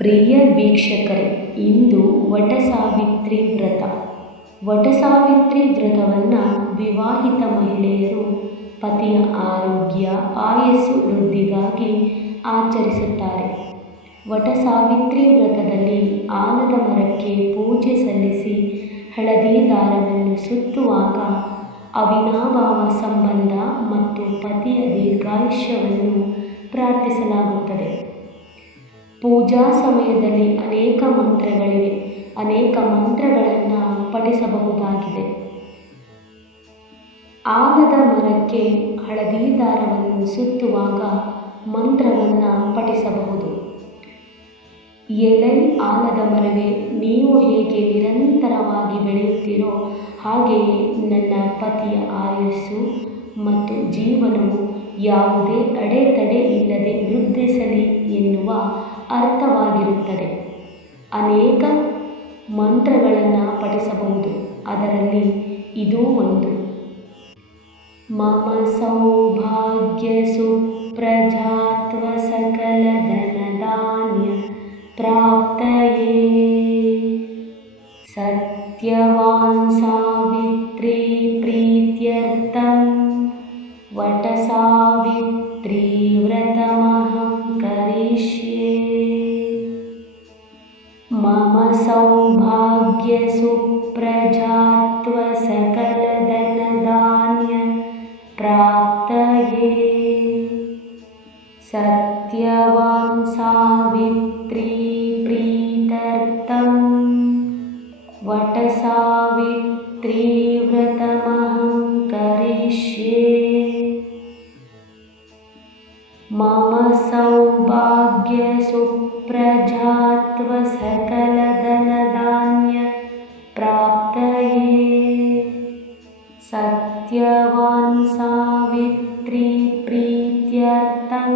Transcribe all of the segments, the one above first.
ಪ್ರಿಯ ವೀಕ್ಷಕರೇ, ಇಂದು ವಟಸಾವಿತ್ರಿ ವ್ರತ. ವಟಸಾವಿತ್ರಿ ವ್ರತವನ್ನು ವಿವಾಹಿತ ಮಹಿಳೆಯರು ಪತಿಯ ಆರೋಗ್ಯ, ಆಯಸ್ಸು ವೃದ್ಧಿಗಾಗಿ ಆಚರಿಸುತ್ತಾರೆ. ವಟಸಾವಿತ್ರಿ ವ್ರತದಲ್ಲಿ ಆಲದ ಮರಕ್ಕೆ ಪೂಜೆ ಸಲ್ಲಿಸಿ ಹಳದಿ ದಾರವನ್ನು ಸುತ್ತುವಾಗ ಅವಿನಾಭಾವ ಸಂಬಂಧ ಮತ್ತು ಪತಿಯ ದೀರ್ಘಾಯುಷ್ಯವನ್ನು ಪ್ರಾರ್ಥಿಸಲಾಗುತ್ತದೆ. ಪೂಜಾ ಸಮಯದಲ್ಲಿ ಅನೇಕ ಮಂತ್ರಗಳಿವೆ. ಅನೇಕ ಮಂತ್ರಗಳನ್ನು ಪಠಿಸಬಹುದಾಗಿದೆ. ಆಲದ ಮರಕ್ಕೆ ಹಳದಿ ದಾರವನ್ನು ಸುತ್ತುವಾಗ ಮಂತ್ರವನ್ನು ಪಠಿಸಬಹುದು. ಎಲೈ ಆಲದ ಮರವೇ, ನೀವು ಹೇಗೆ ನಿರಂತರವಾಗಿ ಬೆಳೆಯುತ್ತೀರೋ ಹಾಗೆಯೇ ನನ್ನ ಪತಿಯ ಆಯಸ್ಸು ಮತ್ತು ಜೀವನವು ಯಾವುದೇ ಅಡೆತಡೆ ಇಲ್ಲದೆ ವೃದ್ಧಿಸಲಿ ಎನ್ನುವ ಅರ್ಥವಾಗಿರುತ್ತದೆ. ಅನೇಕ ಮಂತ್ರಗಳನ್ನು ಪಠಿಸಬಹುದು. ಅದರಲ್ಲಿ ಇದೂ ಒಂದು. ಮಮ ಸೌಭಾಗ್ಯ ಸುಪ್ರಜಾತ್ವ ಸಕಲ ಧನಧಾನ್ಯ ಪ್ರಾಪ್ತಯೇ ಸತ್ಯವಾನ್ ಸಾವಿತ್ರಿ ಪ್ರೀತ್ಯರ್ಥಂ ವಟಸಾವಿತ್ರಿ ವ್ರತಮಹಂ ಕರಿಷ್ಯೆ. ಮಮ ಸೌಭಾಗ್ಯ ಸುಪ್ರಜಾತ್ವ ಸಕಲ ಧನಧಾನ್ಯ ಪ್ರಾಪ್ತಯೇ ಸತ್ಯವಾನ್ ಸಾವಿತ್ರಿ ಪ್ರೀತ್ಯರ್ಥಂ ವಟಸಾವಿತ್ರಿ ವ್ರತಮಹಂ ಕರಿಷ್ಯೆ. ಮಮ ಸೌಭಾಗ್ಯ ಸುಪ್ರಜಾತ್ವ ಸಕಲ ಧನಧಾನ್ಯ ಪ್ರಾಪ್ತಯೇ ಸತ್ಯವಾನ್ ಸಾವಿತ್ರಿ ಪ್ರೀತ್ಯರ್ಥಂ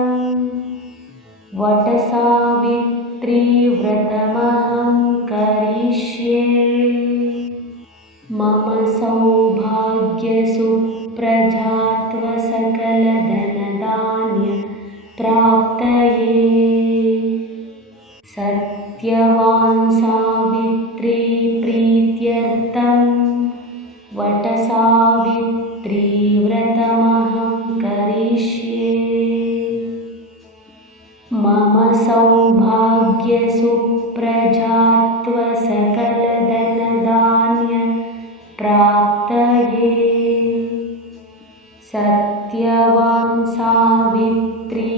ವಟಸಾವಿತ್ರಿ ವ್ರತಮಹಂ ಕರಿಷ್ಯೆ. ಮಮ ಸೌಭಾಗ್ಯ ಸುಪ್ರಜಾತ್ವ ಸಕಲ ಧನಧಾನ್ಯ ಪ್ರಾಪ್ತಯೇ ಸತ್ಯವಾನ್ ಸಾವಿತ್ರಿ ಪ್ರೀತ್ಯರ್ಥಂ ವಟಸಾವಿತ್ರಿ ವ್ರತಮಹಂ ಕರಿಷ್ಯೆ. ಮಮ ಸೌಭಾಗ್ಯ ಸುಪ್ರಜಾತ್ವ ಸಕಲ ಧನಧಾನ್ಯ ಪ್ರಾಪ್ತಯೇ ಸತ್ಯವಾನ್ ಸಾವಿತ್ರಿ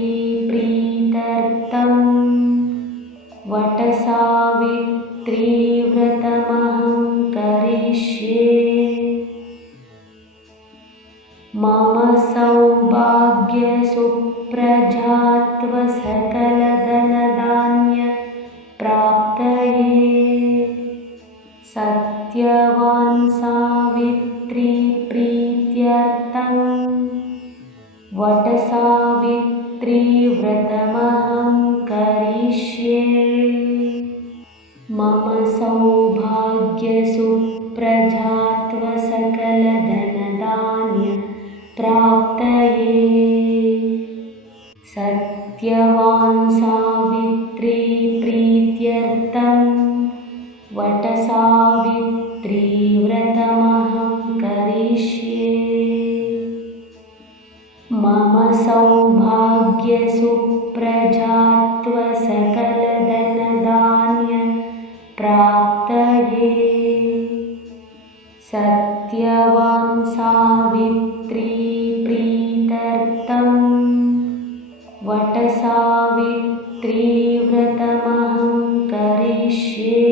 ಪ್ರೀತ್ಯರ್ಥಂ ವಟಸಾವಿತ್ರಿ ವ್ರತಮಹಂ ಕರಿಷ್ಯೆ. ಮಮ ಸೌಭಾಗ್ಯ ಸುಪ್ರಜಾತ್ವ ಸಕಲ ಧನಧಾನ್ಯ ಪ್ರಾಪ್ತಯೇ ಸತ್ಯವಾನ್ ಸಾವಿತ್ರಿ ಪ್ರೀತ್ಯರ್ಥಂ ವಟಸಾವಿತ್ರಿ ವ್ರತಮಹಂ ಕರಿಷ್ಯೆ. ಮಮ ಸೌಭಾಗ್ಯ ಸುಪ್ರಜಾತ್ವ ಸಕಲ ಧನಧಾನ್ಯ ಪ್ರಾಪ್ತಯೇ ಸತ್ಯವಾನ್ ಸಾವಿತ್ರಿ ಪ್ರೀತ್ಯರ್ಥಂ ವಟಸಾವಿತ್ರಿ ವ್ರತಮಹಂ ಕರಿಷ್ಯೆ. ಮಮ ಸೌಭಾಗ್ಯ ಸುಪ್ರಜಾತ್ವ ಸಕಲ ಧನಧಾನ್ಯ ಪ್ರಾಪ್ತಯೇ ಸತ್ಯವಾನ್ ಸಾವಿತ್ರಿ ಪ್ರೀತ್ಯರ್ಥಂ ವಟಸಾವಿತ್ರಿ ವ್ರತಮಹಂ ಕರಿಷ್ಯೆ.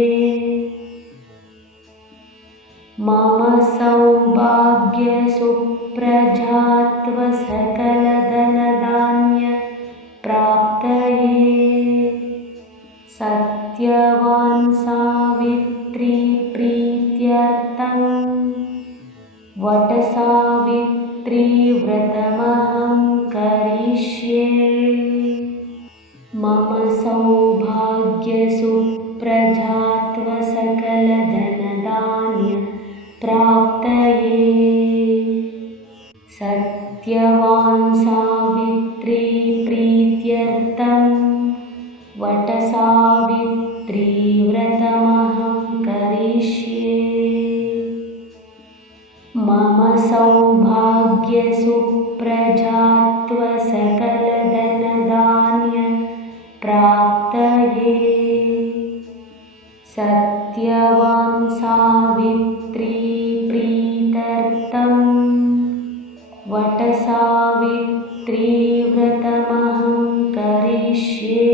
ಮಮ ಸೌಭಾಗ್ಯ ಸುಪ್ರಜಾತ್ವ ಸಕಲ ಧನಧಾನ್ಯ ಪ್ರಾಪ್ತಯೇ ಸತ್ಯವಾನ್ ಸಾವಿತ್ರಿ ಪ್ರೀತ್ಯರ್ಥಂ ವಟಸಾವಿತ್ರಿ ವ್ರತಮಹಂ ಕರಿಷ್ಯೆ. ಮಮ ಸೌಭಾಗ್ಯ ಸುಪ್ರಜಾತ್ವ ಸಕಲ ಧನಧಾನ್ಯ ಪ್ರಾಪ್ತಯೇ ಸತ್ಯವಾನ್ ಸಾವಿತ್ರಿ ಪ್ರೀತ್ಯರ್ಥಂ ವಟಸಾ सावित्री व्रतमहं करिष्ये। मम सौभाग्यसुप्रजात्वसकलधनधान्यप्राप्तये सत्यवान् सावित्री प्रीत्यर्थं वटसावित्री व्रतमहं करिष्ये।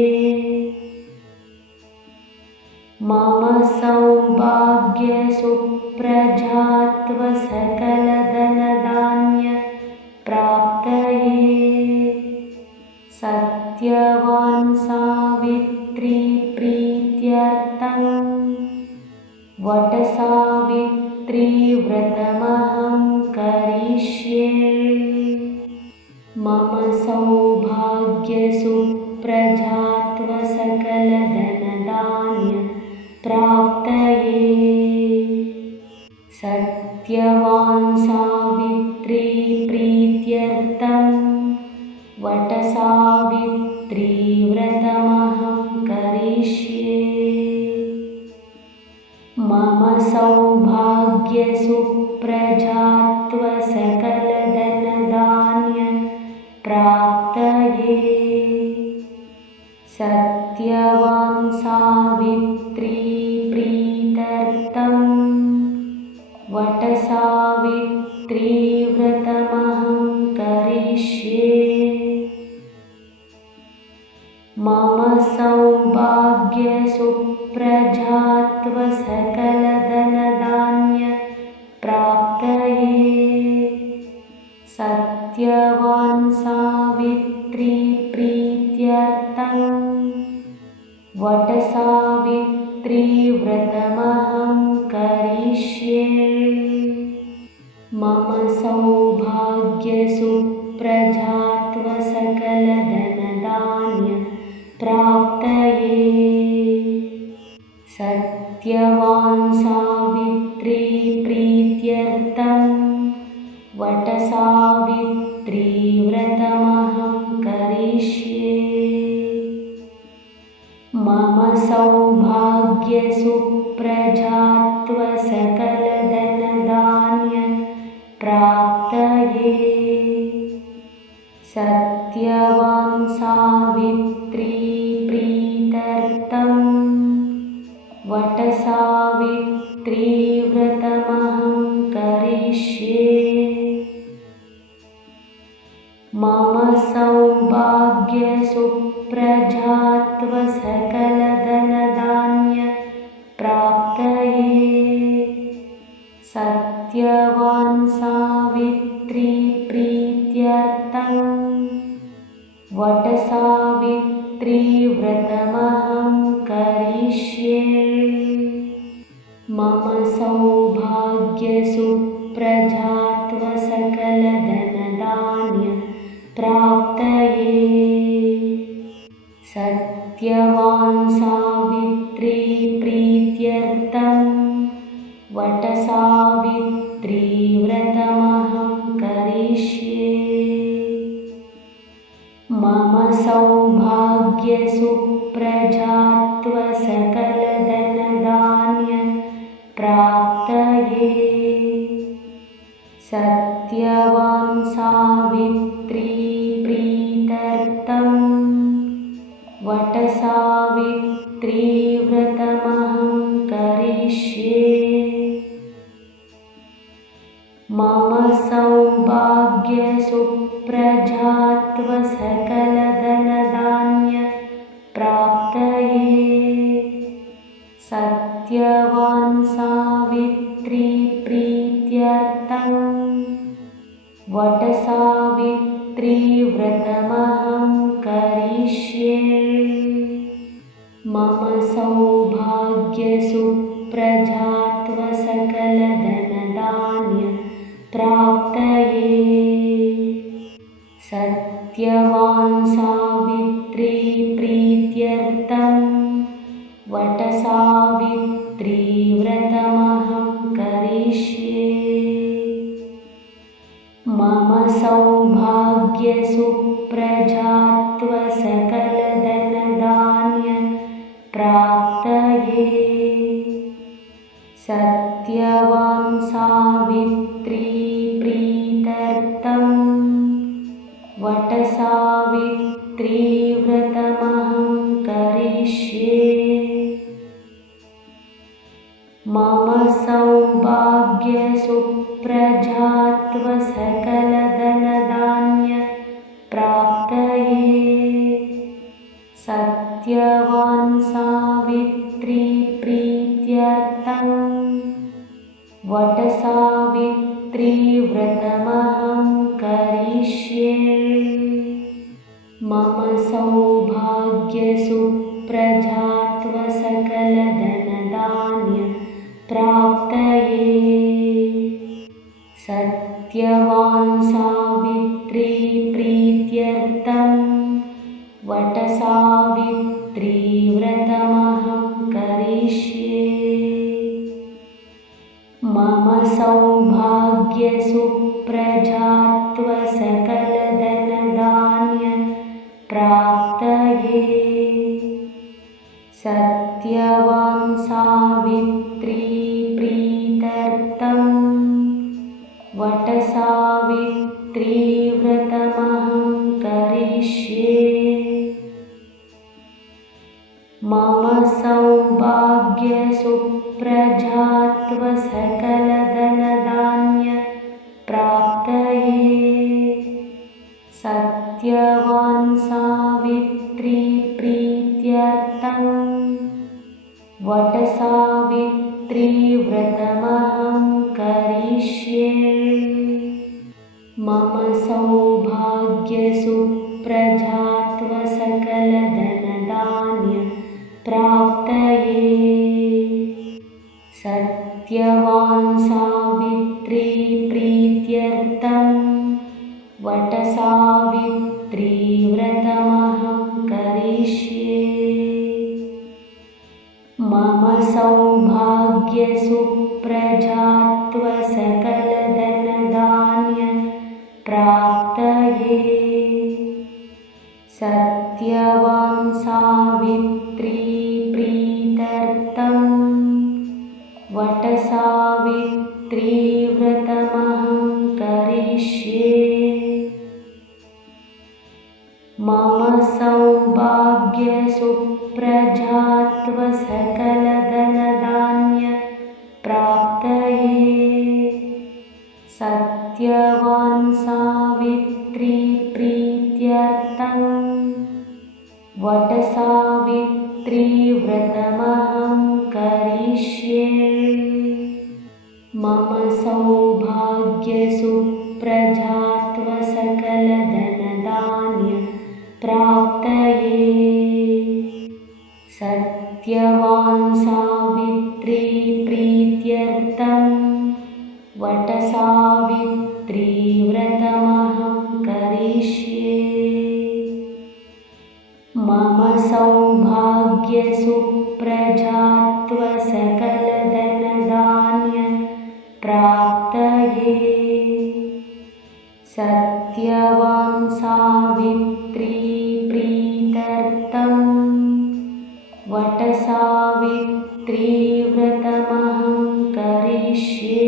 मम सौभाग्यसुप्रजात्वसकलधनधान्यप्राप्तये सत्यवान् सावित्री प्रीत्यर्थं वटसावित्री व्रतमहं करिष्ये। मम सौभाग्यसुप्रजात्वसकलधनधान्यप्राप्तये सत्यवान् सावित्री प्रीत्यर्थं वटसावित्री व्रतमहं करिष्ये। मम सौभाग्यसुप्रजात्वसकलधनधान्यप्राप्तये सत्यवान् सावित्री प्रीत्यर्थं वटसावित्री व्रतमहं करिष्ये। मम सौभाग्यसुप्रजात्वसकलधनधान्यप्राप्तये सत्यवान् सावित्री प्रीत्यर्थं वटसावित्री व्रतमहं करिष्ये। मम सौभाग्यसुप्रजात्वसकलधनधान्यप्राप्तये सत्यवान् सावित्री प्रीत्यर्थं वटसावित्री व्रतमहं करिष्ये। मम सौभाग्यसुप्रजात्वसकलधनधान्यप्राप्तये सत्यवान् सावित्री प्रीत्यर्थं वटसावित्री व्रतमहं करिष्ये। मम सौभाग्यसुप्रजात्वसकलधनधान्यप्राप्तये सत्यवान् सावित्री प्रीत्यर्थं वटसावित्री व्रतमहं करिष्ये। मम सौभाग्यसुप्रजात्वसकलधनधान्यप्राप्तये सत्यवान् सावित्री प्रीत्यर्थं वटसावित्री व्रतमहं करिष्ये। मम सौभाग्यसुप्रजात्वसकलधनधान्यप्राप्तये सत्यवान् सावित्री प्रीत्यर्थं वटसावित्री व्रतमहं करिष्ये। मम सौभाग्यसुप्रजात्वसकलधनधान्यप्राप्तये सत्यवान् सावित्री प्रीत्यर्थं वटसावित्री व्रतमहं करिष्ये। मम सौभाग्यसुप्रजात्वसकलधनधान्यप्राप्तये सत्यवान् सावित्री प्रीत्यर्थं वटसावित्री व्रतमहं करिष्ये। मम सौभाग्यसुप्रजात्वसकलधनधान्यप्राप्तये प्राप्तये सत्यवान् सावित्री प्रीत्यर्थं वटसावित्री व्रतमहं करिष्ये मम सौभाग्यसुप्रजात्वसकलधनधान्य प्राप्तये सत्यवान् सावित्री प्रीत्यर्थं वटसावित्री व्रतमहं करिष्ये मम सौभाग्यसुप्रजात्वसकलधनधान्य प्राप्तये सत्यवान् सावित्री प्रीत्यर्थं वटसावित्री व्रतमहं करिष्ये मम सौभाग्यसुप्रजात्वसकलधनधान्य प्राप्तये सत्यवान् सावित्री प्रीत्यर्थं वटसावित्री व्रतमहं करिष्ये मम सौभाग्यसुप्रजात्वसकलधनधान्य प्राप्तये सत्यवान् सावित्री प्रीत्यर्थं वटसावित्री व्रतमहं करिष्ये मम सौभाग्यसुप्रजात्वसकलधनधान्य प्राप्तये सत्यवान् सावित्री प्रीत्यर्थं वटसावित्री व्रतमहं करिष्ये मम सौभाग्यसुप्रजात्वसकलधनधान्य प्राप्तये सत्यवान् सावित्री प्रीत्यर्थं वटसावित्री व्रतमहं करिष्ये मम सौभाग्यसुप्रजात्वसकलधनधान्य प्राप्तये सत्यवान् सावित्री प्रीत्यर्थं वटसावित्री व्रतमहं करिष्ये मम सौभाग्यसुप्रजात्वसकलधनधान्य प्राप्तये सत्यवान् सावित्री प्रीत्यर्थं वटसावित्री व्रतमहं करिष्ये मम सौभाग्यसुप्रजात्वसकलधनधान्य प्राप्तये सत्यवान् सावित्री प्रीत्यर्थं वटसावित्री व्रतमहं करिष्ये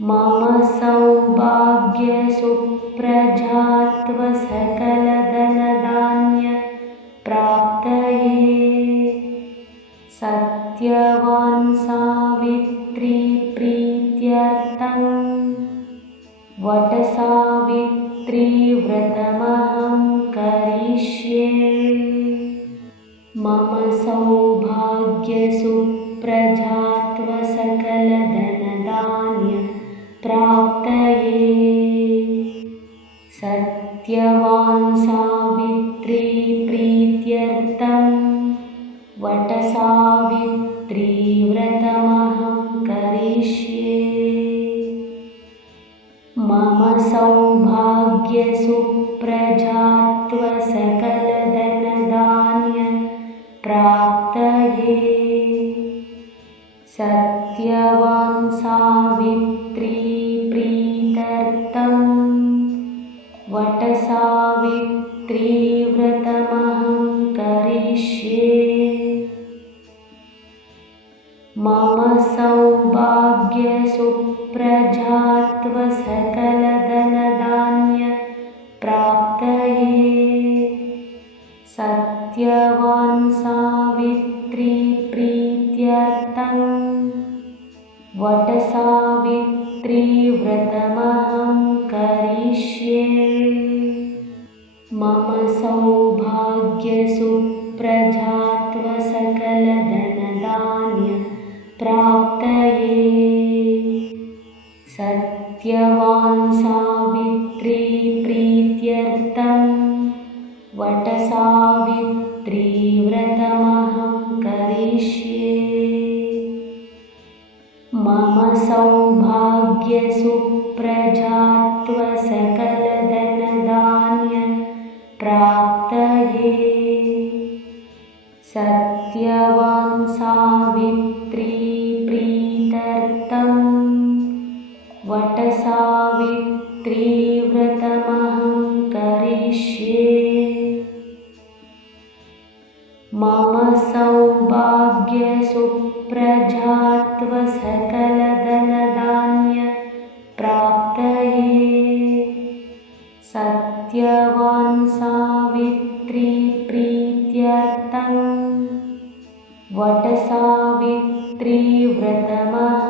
मम सौभाग्यसुप्रजात्वसकलधनधान्य प्राप्तये सत्यवान् सावित्री प्रीत्यर्थं वटसावित्री व्रतमहं करिष्ये मम सौभाग्यसुप्रजात्वसकलधनधान्य प्राप्तये सत्यवान् सावित्री प्रीत्यर्थं वटसावित्री व्रतमहं करिष्ये मम सौभाग्यसुप्रजात्वसकलधनधान्य प्राप्तये सत्यवान् सावित्री प्रीत्यर्थं वटसावित्री व्रतमहं सत्यवान् सावित्री प्रीत्यर्थं वटसावित्री व्रतमहं करिष्ये। मम सौभाग्यसुप्रजात्वसकलधनधान्यप्राप्तये। सत्यवान् सावित्री प्रीत्यर्थं वटसावित्री व्रतमहं करिष्ये। मम सौभाग्यसुप्रजात्वसकलधनधान्यप्राप्तये। सत्यवान् सावित्री प्रीत्यर्थं वटसावित्री व्रतमहं करिष्ये। मम सौभाग्यसुप्रजात्वसकलधनधान्यप्राप्तये। सत्यवान् सावित्री प्रीत्यर्थं वटसावित्री व्रतमहं